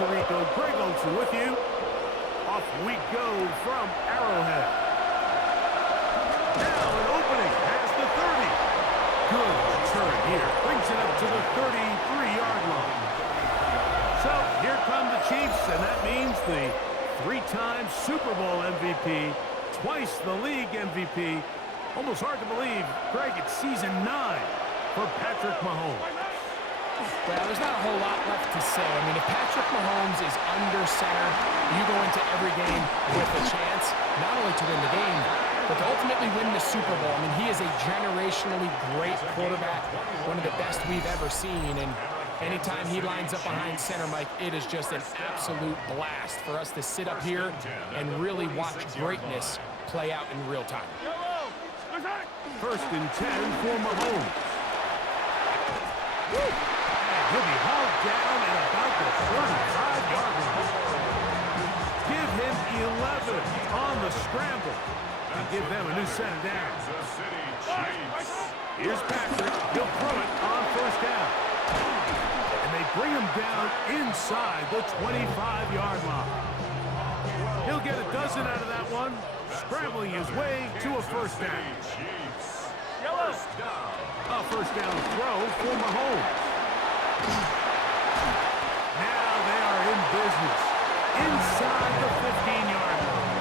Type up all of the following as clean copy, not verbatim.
Rico. Greg Olsen with you. Off we go from Arrowhead. Now an opening past the 30. Good return here. Brings it up to the 33-yard line. So here come the Chiefs, and that means the three-time Super Bowl MVP, twice the league MVP. Almost hard to believe, Greg, it's season 9 for Patrick Mahomes. Well, there's not a whole lot left to say. I mean, if Patrick Mahomes is under center, you go into every game with a chance, not only to win the game, but to ultimately win the Super Bowl. I mean, he is a generationally great quarterback, one of the best we've ever seen. And anytime he lines up behind center, Mike, it is just an absolute blast for us to sit up here and really watch greatness play out in real time. First and 10 for Mahomes. And he'll be hauled down at about the 35-yard line. Give him 11 on the scramble. And give them a new set of downs. Here's Patrick. He'll throw it on first down. And they bring him down inside the 25-yard line. He'll get a dozen out of that one, scrambling his way to a first down. A first down throw for Mahomes. Now they are in business inside the 15-yard line.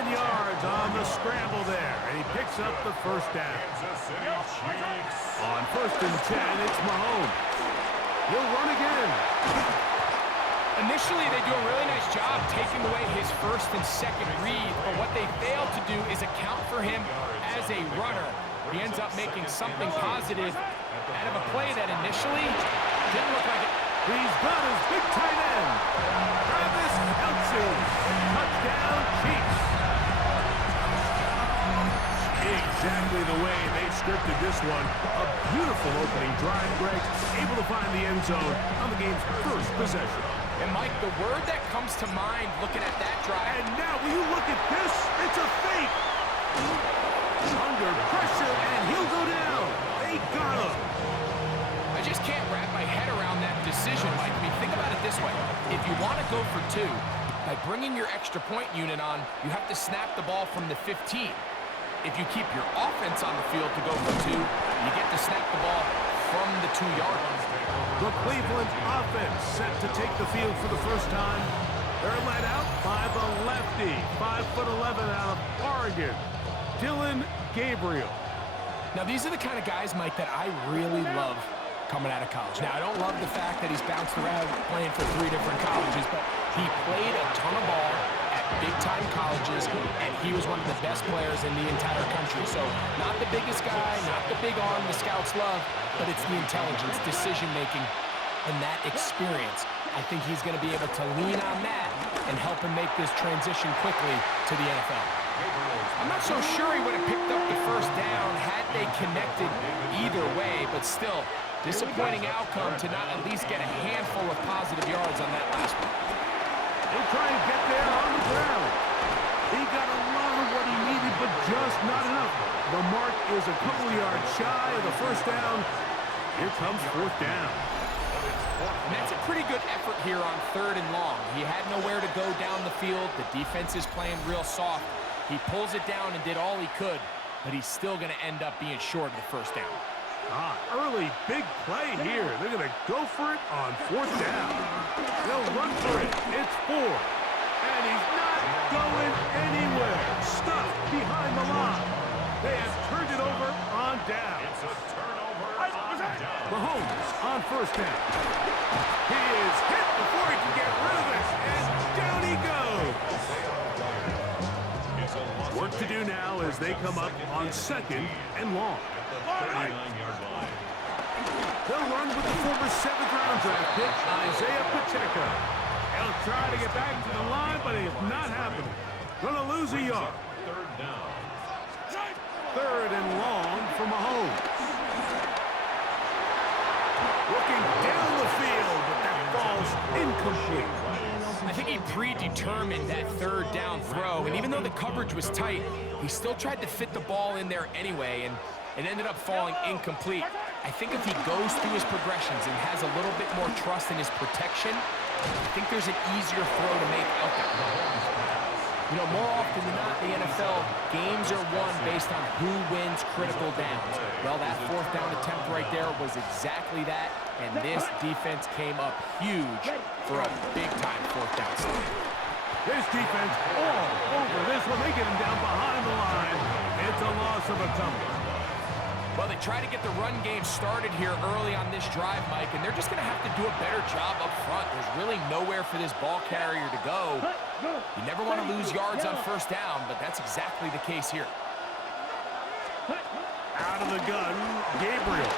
10 yards on the scramble there, and he picks up the first down. On first and 10, it's Mahomes. He'll run again. Initially, they do a really nice job taking away his first and second read, but what they fail to do is account for him as a runner. He ends up making something positive out of a play that initially didn't look like it. He's got his big tight end, Travis Kelce. Touchdown, Chiefs. Exactly the way they scripted this one. A beautiful opening drive, Greg. Able to find the end zone on the game's first possession. And, Mike, the word that comes to mind looking at that drive. And now, will you look at this? It's a fake. Under pressure, and he'll go down. They got him. I just can't wrap my head around that decision, Mike. I mean, think about it this way. If you want to go for 2, by bringing your extra point unit on, you have to snap the ball from the 15. If you keep your offense on the field to go for 2, you get to snap the ball from the 2-yard line. The Cleveland offense set to take the field for the first time. They're led out by the lefty, 5'11" out of Oregon, Dylan Gabriel. Now, these are the kind of guys, Mike, that I really love coming out of college. Now, I don't love the fact that he's bounced around playing for 3 different colleges, but he played a ton of ball at big-time colleges, and he was one of the best players in the entire country. So, not the biggest guy, not the big arm the scouts love, but it's the intelligence, decision-making, and that experience. I think he's going to be able to lean on that and help him make this transition quickly to the NFL. I'm not so sure he would have picked up the first down had they connected either way, but still, disappointing outcome to not at least get a handful of positive yards on that last one. He'll try and get there on the ground. He got a lot of what he needed, but just not enough. The mark is a couple yards shy of the first down. Here comes fourth down. And that's a pretty good effort here on 3rd and long. He had nowhere to go down the field. The defense is playing real soft. He pulls it down and did all he could, but he's still going to end up being short of the first down. Early big play here. They're going to go for it on fourth down. They'll run for it. It's 4. And he's not going anywhere. Stuffed behind the line. They have turned it over on down. It's a turnover on down. Mahomes on first down. He is hit before he can get rid of it. And down he goes. Work to do now as they come up on 2nd and long. They'll run with the former 7th-round draft pick, Isaiah Pacheco. He'll try to get back to the line, but it's not happening. Gonna lose a yard. 3rd and long for Mahomes. Looking down the field, but that falls incomplete. I think he predetermined that 3rd down throw, and even though the coverage was tight, he still tried to fit the ball in there anyway, and it ended up falling incomplete. I think if he goes through his progressions and has a little bit more trust in his protection, I think there's an easier throw to make out there. You know, more often than not in the NFL, games are won based on who wins critical downs. Well, that fourth down attempt right there was exactly that, and this defense came up huge for a big-time fourth down stop. This defense all over this one. They get him down behind the line. It's a loss of a tumble. Well, they try to get the run game started here early on this drive, Mike, and they're just going to have to do a better job up front. There's really nowhere for this ball carrier to go. You never want to lose yards on first down, but that's exactly the case here. Out of the gun, Gabriel.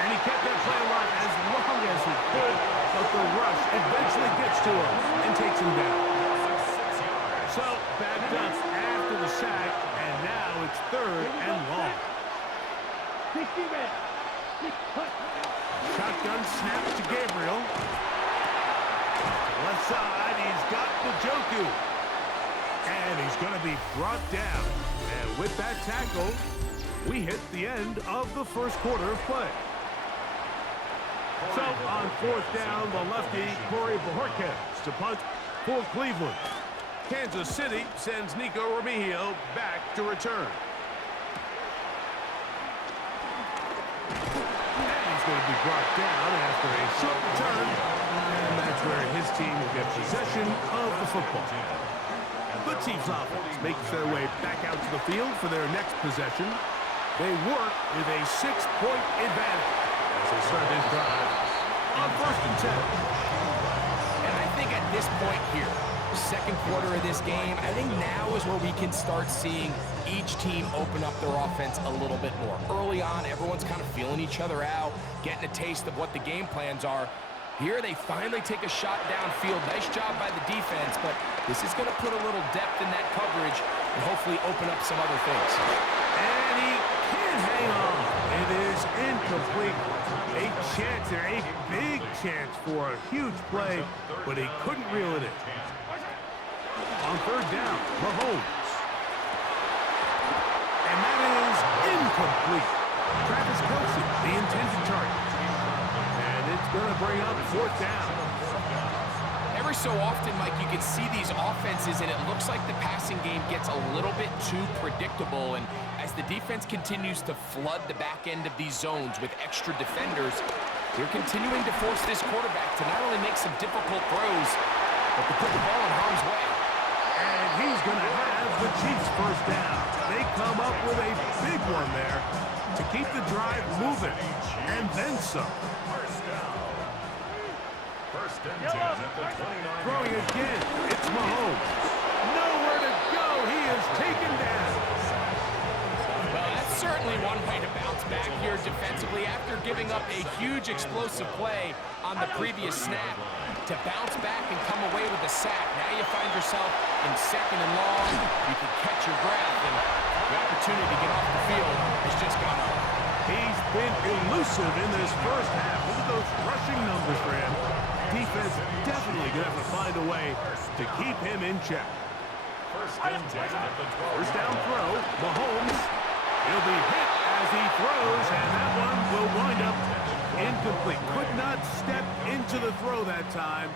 And he kept that play alive as long as he could, but the rush eventually gets to him and takes him down. So, backed up after the sack, and now it's 3rd and long. Shotgun snap to Gabriel. Left side, he's got Njoku. And he's going to be brought down. And with that tackle, we hit the end of the first quarter of play. So, on 4th down, the lefty, Corey Bojorquez to punt for Cleveland. Kansas City sends Nico Remigio back to return. And he's going to be brought down after a short return. And that's where his team will get possession of the football. The Chiefs offense makes their way back out to the field for their next possession. They work with a 6-point advantage as they start this drive on 1st and 10. And I think at this point here, second quarter of this game, I think now is where we can start seeing each team open up their offense a little bit more. Early on, everyone's kind of feeling each other out, getting a taste of what the game plans are. Here they finally take a shot downfield. Nice job by the defense, but this is going to put a little depth in that coverage and hopefully open up some other things. And he can't hang on. It is incomplete. A chance there, a big chance for a huge play, but he couldn't reel it in. On 3rd down, Mahomes. And that is incomplete. Travis Kelce, the intended target. And it's going to bring up 4th down. Every so often, Mike, you can see these offenses, and it looks like the passing game gets a little bit too predictable. And as the defense continues to flood the back end of these zones with extra defenders, they're continuing to force this quarterback to not only make some difficult throws, but to put the ball in harm's way. And he's going to have the Chiefs' 1st down. They come up with a big one there to keep the drive moving, and then some. Throwing again, it's Mahomes. Nowhere to go, he is taken down. Well, that's certainly one way to bounce back here defensively after giving up a huge explosive play on the previous snap. To bounce back and come away with a sack. Now you find yourself in 2nd and long. You can catch your breath, and the opportunity to get off the field has just gone up. He's been elusive in this first half. Look at those rushing numbers for him. Defense definitely going to have to find a way to keep him in check. First down throw, Mahomes. He'll be hit as he throws, and that one will wind up incomplete. Could not step into the throw that time.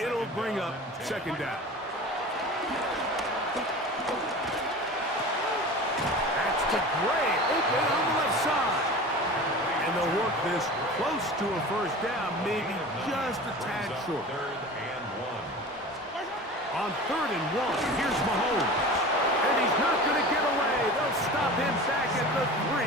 It'll bring up 2nd down. That's to Gray, open on the left side. And they'll work this close to a 1st down, maybe just a tad short. On 3rd and 1, here's Mahomes. And he's not going to get away. They'll stop him back at the 3.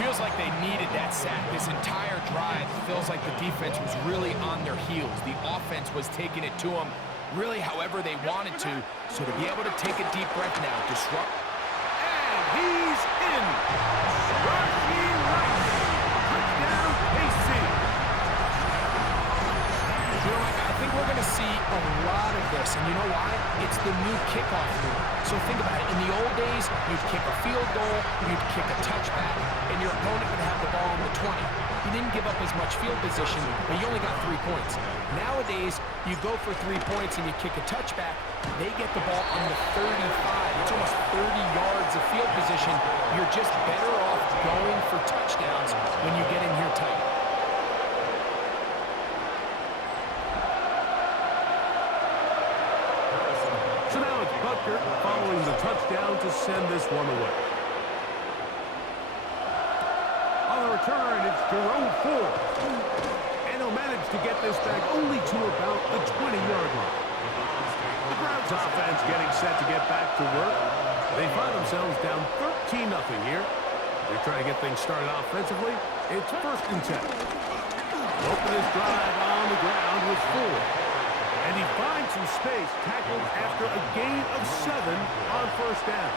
Feels like they needed that sack. This entire drive feels like the defense was really on their heels. The offense was taking it to them really however they wanted to. So to be able to take a deep breath now, disrupt. And he's in. Rashee Rice. Touchdown, KC. I think we're going to see a lot of this, and you know why? It's the new kickoff rule. So think about it. In the old days, you'd kick a field goal, you'd kick a touchback, and your opponent would have the ball on the 20. You didn't give up as much field position, but you only got 3 points. Nowadays, you go for 3 points and you kick a touchback, they get the ball on the 35. It's almost 30 yards of field position, you're just better off going for touchdowns when you get in here tight. So now it's Butker following the touchdown to send this one away. On the return, it's Jerome Ford. And he'll manage to get this back only to about the 20-yard line. The Browns offense getting set to get back to work. They find themselves down 13-0 here. They're trying to get things started offensively. It's 1st and 10. Open his drive on the ground with Ford. And he finds some space, tackled after a gain of 7 on 1st down.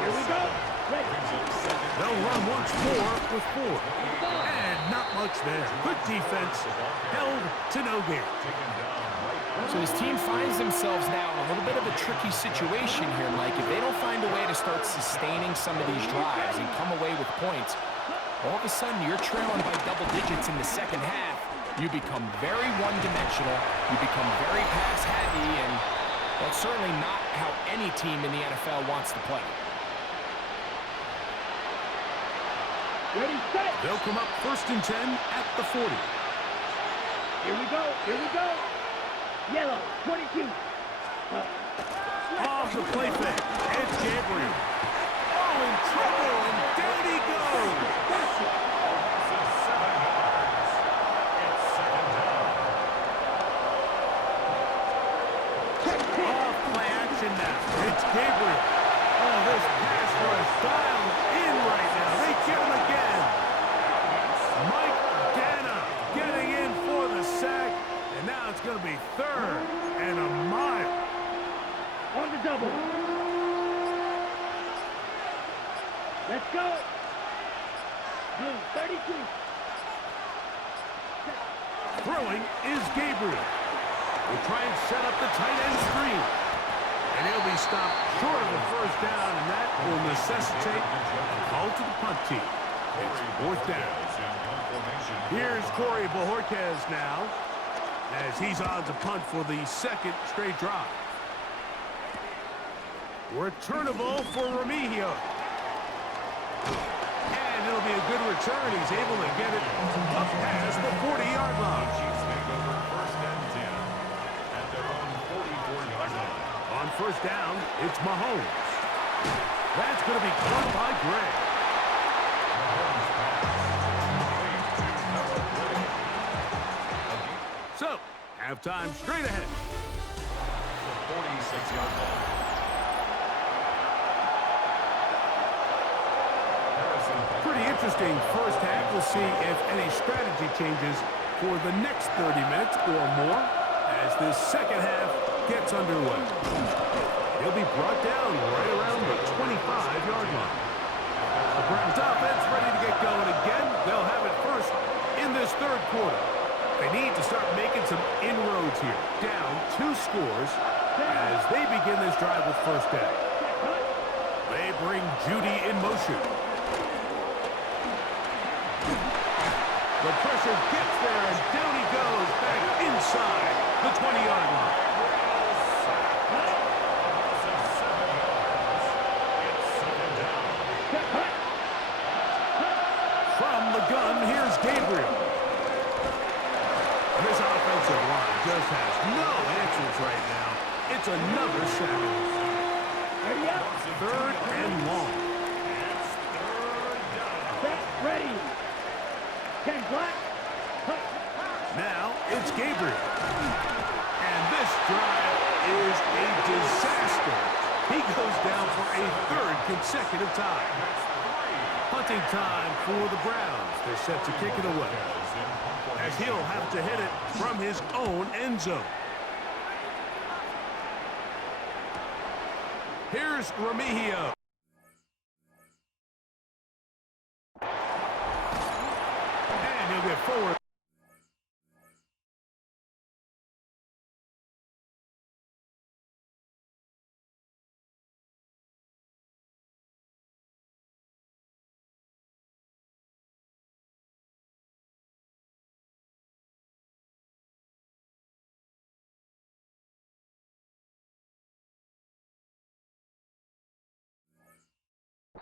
Here we go. They'll run once more with Ford. And not much there. Good defense. Held to no gain. So this team finds themselves now in a little bit of a tricky situation here, Mike. If they don't find a way to start sustaining some of these drives and come away with points, all of a sudden you're trailing by double digits in the second half. You become very one-dimensional. You become very pass-heavy, and that's certainly not how any team in the NFL wants to play. Ready, set. They'll come up 1st and 10 at the 40. Here we go. Here we go. Yellow, 22. Off the play fake. It's Gabriel. Oh, in trouble, and down he goes. Off play action now. It's Gabriel. Oh, this pass was dialed in right now. They get him again. Mike Dana getting in for the sack. And now it's going to be 3rd and a mile. On the double. Let's go. Blue, 32. Throwing is Gabriel. Will try and set up the tight end screen. And he'll be stopped short of the 1st down, and that will necessitate a call to the punt team. It's 4th down. Here's Corey Bojorquez now, as he's on to punt for the 2nd straight drive. Returnable for Remigio. And it'll be a good return. He's able to get it up past the 40-yard line. On 1st down, it's Mahomes. That's going to be caught by Gray. So, halftime straight ahead. The 46-yard line. Pretty interesting 1st half. We'll see if any strategy changes for the next 30 minutes or more as this 2nd half gets underway. He'll be brought down right around the 25-yard line. The Browns offense ready to get going again. They'll have it first in this 3rd quarter. They need to start making some inroads here. Down 2 scores as they begin this drive with 1st down. They bring Judy in motion. The pressure gets there, and down he goes back inside the 20-yard line. From the gun, here's Gabriel. This offensive line just has no answers right now. It's another sack. Ready up. 3rd and long. Set, ready. 10 black. Now it's Gabriel. And this drive is a disaster. He goes down for a 3rd consecutive time. Punting time for the Browns. They're set to kick it away, as he'll have to hit it from his own end zone. Here's Remigio. And he'll get forward.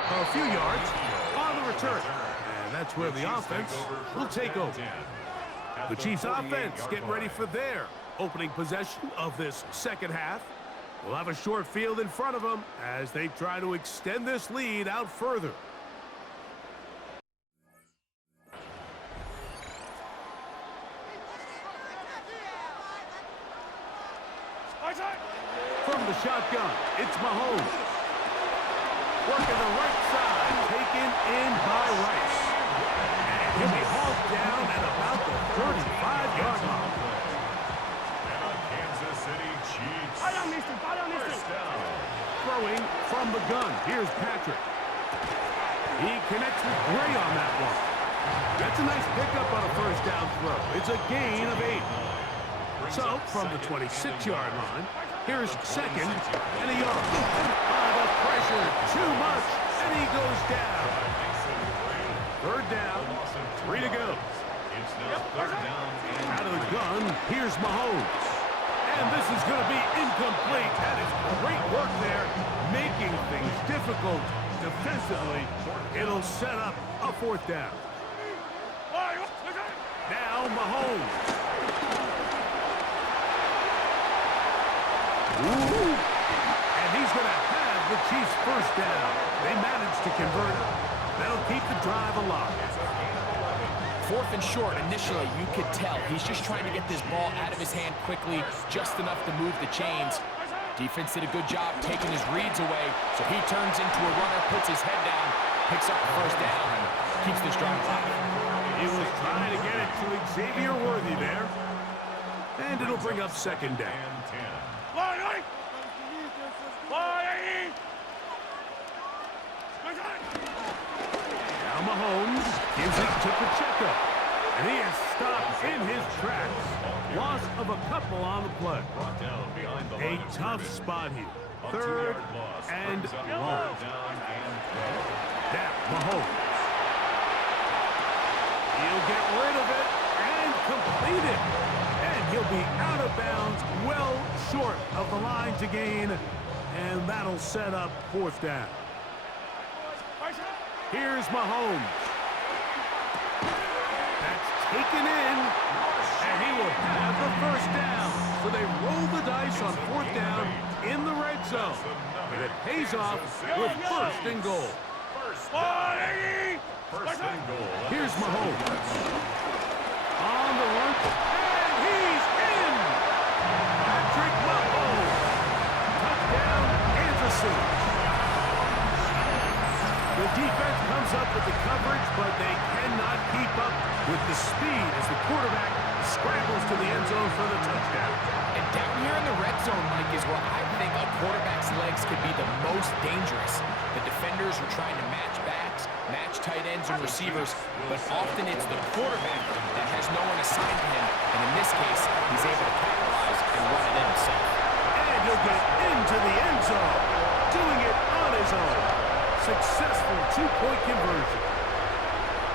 A few yards on the return. And that's where the offense will take over. The Chiefs offense getting ready for their opening possession of this second half. We'll have a short field in front of them as they try to extend this lead out further. From the shotgun, it's Mahomes. Working the right side, taken in by Rice. And he'll be hauled down at about the 35-yard line. Kansas City Chiefs. First down. Throwing from the gun, here's Patrick. He connects with Gray on that one. That's a nice pickup on a first down throw. It's a gain of 8. So, from the 26-yard line, here's second and a yard. The pressure, too much, and he goes down. Third down, 3 to go. It's now third down. Out of the gun, here's Mahomes. And this is going to be incomplete. That is great work there, making things difficult defensively. It'll set up a fourth down. Now Mahomes. And he's going to have the Chiefs first down. They managed to convert. That'll keep the drive alive. 4th and short, initially, you could tell he's just trying to get this ball out of his hand quickly, just enough to move the chains. Defense did a good job taking his reads away, so he turns into a runner, puts his head down, picks up the first down, keeps this drive alive. He was trying to get it to Xavier Worthy there. And it'll bring up second down. Now Mahomes gives it to Pacheco. And he is stopped in his tracks. Loss of a couple on the play. A tough spot here. Third and long. Now Mahomes. He'll get rid of it and complete it. And he'll be out of bounds, well short of the line to gain. And that'll set up fourth down. Here's Mahomes. That's taken in, and he will have the first down. So they roll the dice on fourth down in the red zone. And it pays off with first and goal. First and goal. Here's Mahomes. On the run, and he's in! Patrick Mahomes. Touchdown, Kansas City. The defense comes up with the coverage, but they cannot keep up with the speed as the quarterback scrambles to the end zone for the touchdown. And down here in the red zone, Mike, is where I think a quarterback's legs could be the most dangerous. The defenders are trying to match backs, match tight ends and receivers, but often it's the quarterback that has no one assigned to him, and in this case, he's able to capitalize and run it in himself. And he'll get into the end zone, doing it on his own. Successful two-point conversion.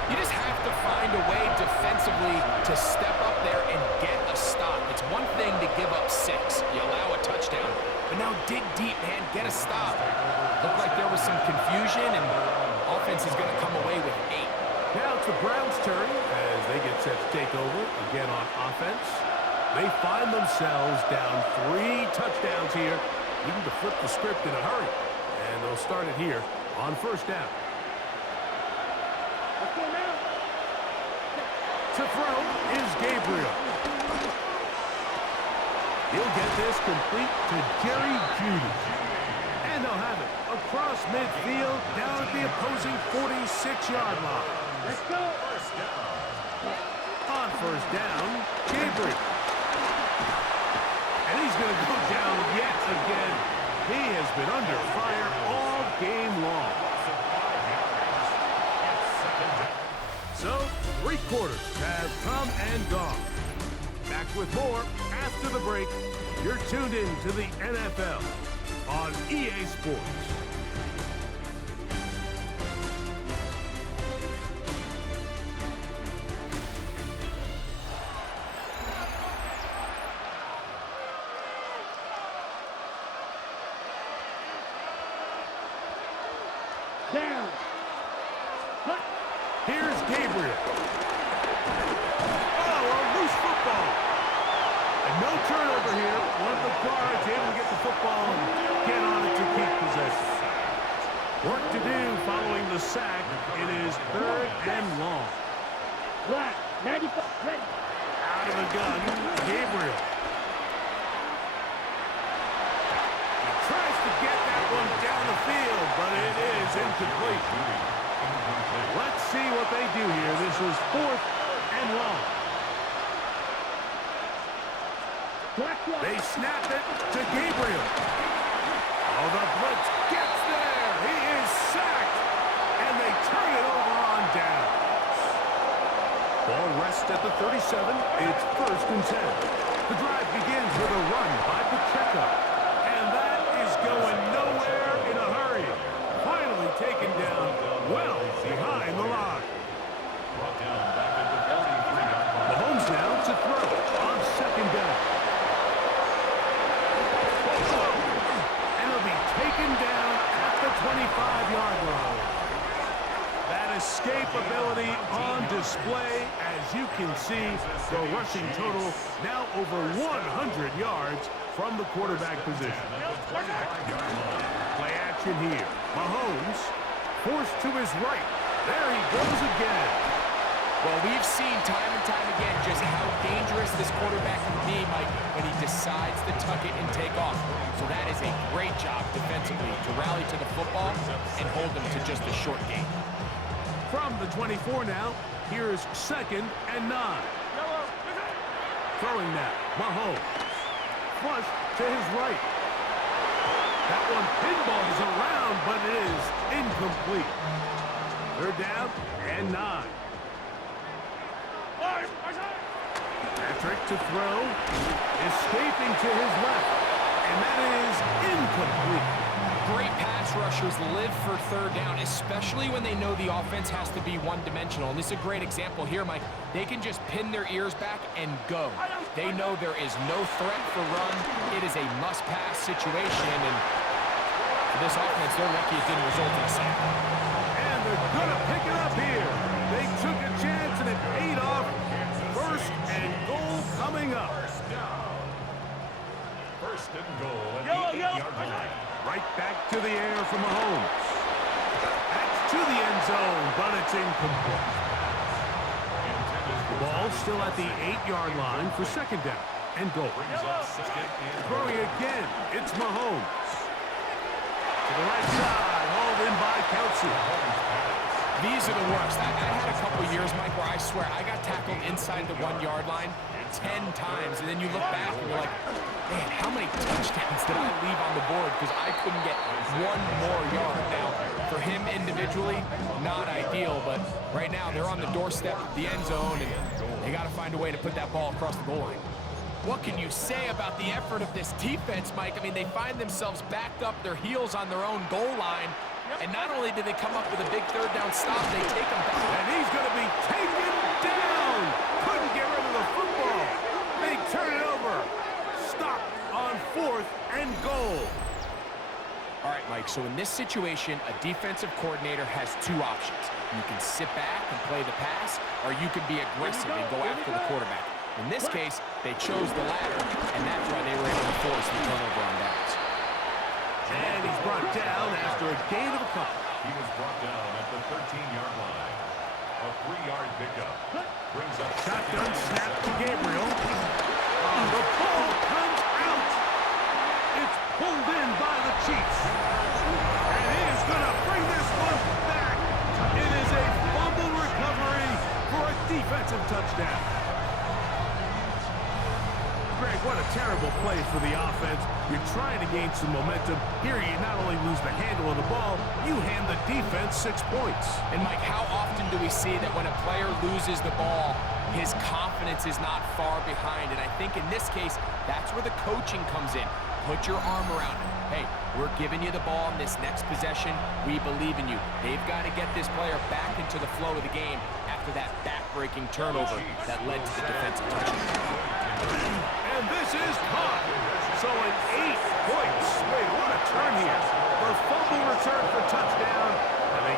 You just have to find a way defensively to step up there and get a stop. It's one thing to give up 6. You allow a touchdown. But now dig deep, man. Get a stop. Looked like there was some confusion, and offense is going to come away with 8. Now it's the Browns' turn as they get set to take over again on offense. They find themselves down 3 touchdowns here, needing to flip the script in a hurry. And they'll start it here on first down. To throw is Gabriel. He'll get this complete to Jerry Jeudy. And they'll have it across midfield down at the opposing 46-yard line. Let's go. On first down, Gabriel. And he's going to go down yet again. He has been under fire all game long. So, 3 quarters have come and gone. Back with more after the break. You're tuned in to the NFL on EA Sports. Down. Cut. Here's Gabriel. Oh, a loose football. And no turnover here. One of the guards able to get the football and get on it to keep possession. Work to do following the sack. It is 3rd and long. Black. 95. Ready. Out of the gun, Gabriel. He tries to get that one down the field, but it is incomplete. Let's see what they do here. This is 4th and long. Black. They snap it to Gabriel. Oh, the blitz gets there. He is sacked, and they turn it over on down. Ball rests at the 37. It's 1st and 10. The drive begins with a run by Pacheco, and that is going nowhere in a hurry. Finally taken down well behind the line. Mahomes now to throw on 2nd down. And he'll be taken down at the 25-yard line. That escape ability on display. As you can see, the rushing total now over 100 yards from the quarterback position. Play action here. Mahomes forced to his right. There he goes again. Well, we've seen time and time again just how dangerous this quarterback can be, Mike, when he decides to tuck it and take off. So that is a great job defensively to rally to the football and hold him to just a short gain. From the 24 now, here's 2nd and 9. Throwing now, Mahomes. Flush to his right. That one pinballs around, but it is incomplete. 3rd down and 9. Patrick to throw. Escaping to his left. And that is incomplete. Great pass rushers live for 3rd down, especially when they know the offense has to be one-dimensional. And this is a great example here, Mike. They can just pin their ears back and go. They know there is no threat for run. It is a must-pass situation. And for this offense, they're lucky it didn't result in a sack. And they're going to pick it up here. They took a chance and it paid off. 1st and goal coming up. 1st and goal at the 8-yard line. Right back to the air from Mahomes. That's to the end zone, but it's incomplete. Ball still at the 8-yard line for 2nd down and goal. Throwing again, it's Mahomes. To the right side, hauled in by Kelsey. These are the worst. I had a couple years, Mike, where I swear I got tackled inside the 1-yard line 10 times, and then you look back and you're like, man, how many touchdowns did I leave on the board because I couldn't get one more yard? Now, for him individually, not ideal, but right now they're on the doorstep of the end zone, and they got to find a way to put that ball across the goal line. What can you say about the effort of this defense, Mike? I mean, they find themselves backed up their heels on their own goal line, and not only did they come up with a big 3rd down stop, they take him back. And he's going to be taken down. Couldn't get rid of the football. They turn it over. Stop on 4th and goal. All right, Mike, so in this situation, a defensive coordinator has 2 options. You can sit back and play the pass, or you can be aggressive and go after the quarterback. In this case, they chose the latter, and that's why they were able to force the turnover on downs. And he's brought down after a gain of a couple. He was brought down at the 13-yard line. A 3-yard pickup brings up Shotgun snap to Gabriel. The ball comes out. It's pulled in by the Chiefs. And he is going to bring this one back. It is a fumble recovery for a defensive touchdown. Greg, what a terrible play for the offense. You're trying to gain some momentum. Here you not only lose the handle of the ball, you hand the defense 6 points. And Mike, how often do we see that when a player loses the ball, his confidence is not far behind? And I think in this case, that's where the coaching comes in. Put your arm around him. Hey, we're giving you the ball in this next possession. We believe in you. They've got to get this player back into the flow of the game after that back-breaking turnover that led to the defensive touchdown. And this is caught. So an 8 points. Wait, what a turn here. The fumble return for touchdown. And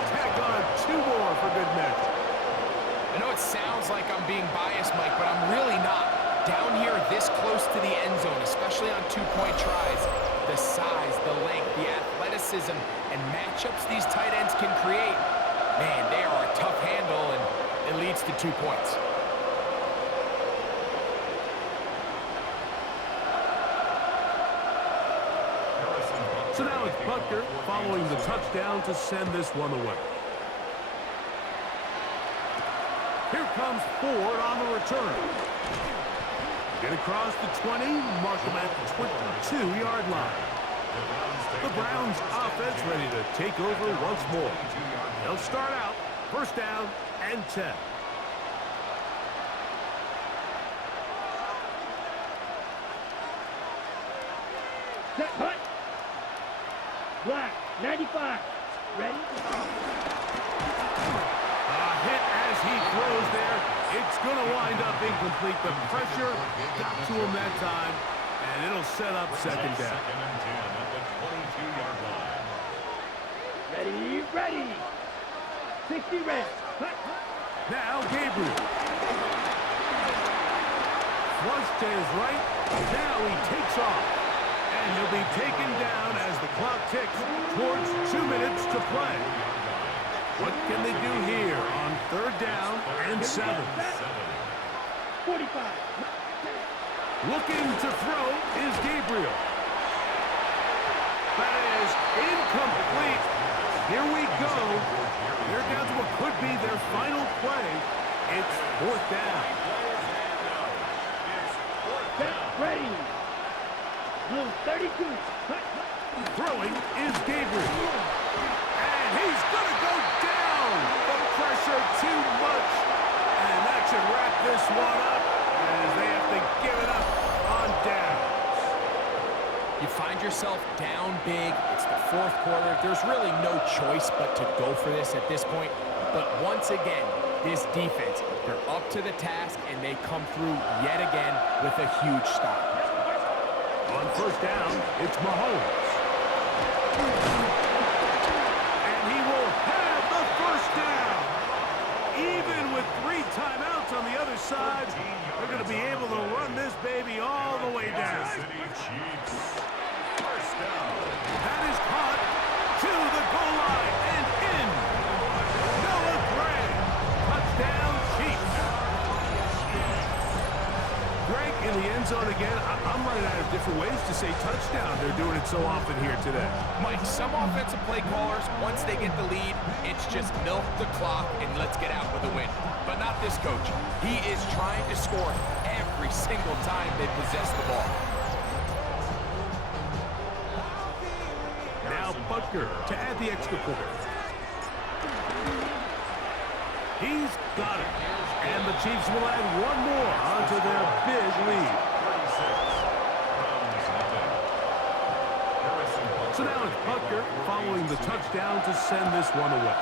being biased, Mike, but I'm really not. Down here this close to the end zone, especially on two-point tries, the size, the length, the athleticism, and matchups these tight ends can create, man, they are a tough handle, and it leads to 2 points. So now it's Butker following the touchdown to send this one away. Here comes Ford on the return. Get across the 20, mark him at the 22-yard line. The Browns offense ready to take over once more. They'll start out first down and 10. Set, cut. Black, 95. Ready? Hit as he throws there. It's going to wind up incomplete. The pressure got to him that time, and it'll set up second down. Second and 10 at the 22-yard line. Ready, ready. 60 red. Cut. Now Gabriel. Flush to his right. Now he takes off. And he'll be taken down as the clock ticks towards 2 minutes to play. What can they do here on third down and 7? 45. Looking to throw is Gabriel. That is incomplete. Here we go. They're down to what could be their final play. It's fourth down. Set, ready. Blue, 32. Cut. Throwing is Gabriel. And he's going to go down. The pressure too much. And that should wrap this one up as they have to give it up on downs. You find yourself down big. It's the fourth quarter. There's really no choice but to go for this at this point. But once again, this defense, they're up to the task, and they come through yet again with a huge stop. On first down, it's Mahomes. And he will have the first down. Even with 3 timeouts on the other side, they're going to be able to run this baby all the way down. That is caught to the goal line and in. Noah Gray. Touchdown, Chiefs. Greg in the end zone again. I'm running out of different ways to say touchdown. They're doing it so often here today. Mike, some offensive play callers, once they get the lead, it's just milk the clock and let's get out with a win. But not this coach. He is trying to score every single time they possess the ball. Now Butker to add the extra point. He's got it. And the Chiefs will add one more onto their big lead. So now it's Butker following the touchdown to send this one away.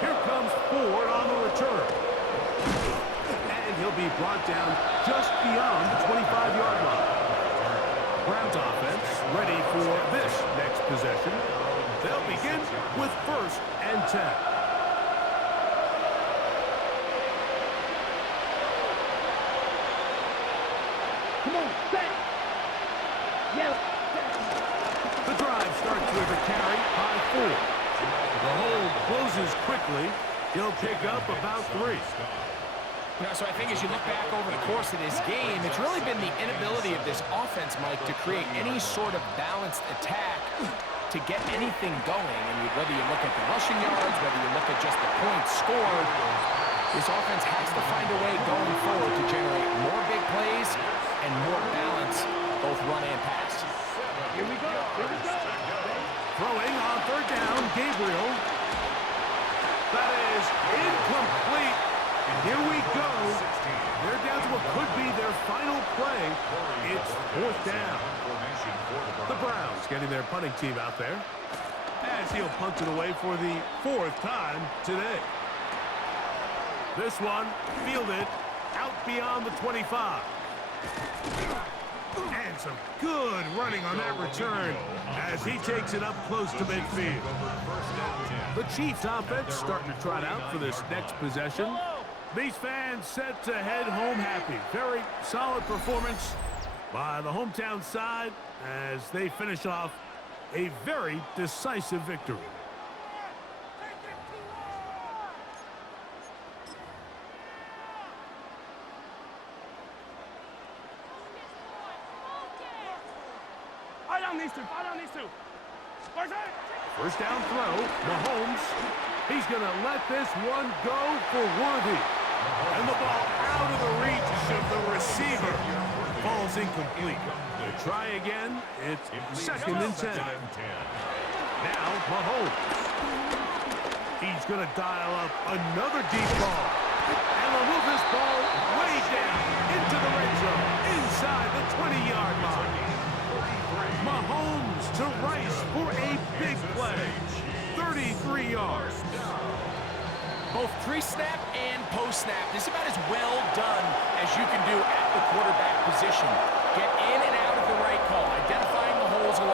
Here comes Ford on the return. And he'll be brought down just beyond the 25-yard line. Browns offense ready for this next possession. They'll begin with first and 10. Come on, set. Yes. The drive starts with a carry by Ford. The hold closes quickly. He'll pick up about 3. So I think as you look back over the course of this game, it's really been the inability of this offense, Mike, to create any sort of balanced attack to get anything going. And whether you look at the rushing yards, whether you look at just the points scored, this offense has to find a way going forward to generate more big plays and more balance, both run and pass. Here we go. Here we go. Throwing on third down, Gabriel. That is incomplete. And here we go. They're down to what could be their final play. It's fourth down. The Browns getting their punting team out there as he'll punt it away for the 4th time today. This one fielded out beyond the 25. And some good running on that return as he takes it up close to midfield. The Chiefs offense starting to trot out for this next possession. These fans set to head home happy. Very solid performance by the hometown side as they finish off a very decisive victory. First down throw, Mahomes. He's going to let this one go for Worthy. And the ball out of the reach of the receiver. Ball's incomplete. They try again. It's second and 10. Now Mahomes. He's going to dial up another deep ball. And will move this ball way down into the red zone, inside the 20-yard line. Mahomes to Rice for a big play. 33 yards. Both pre-snap and post-snap. This is about as well done as you can do at the quarterback position. Get in and out of the right call, identifying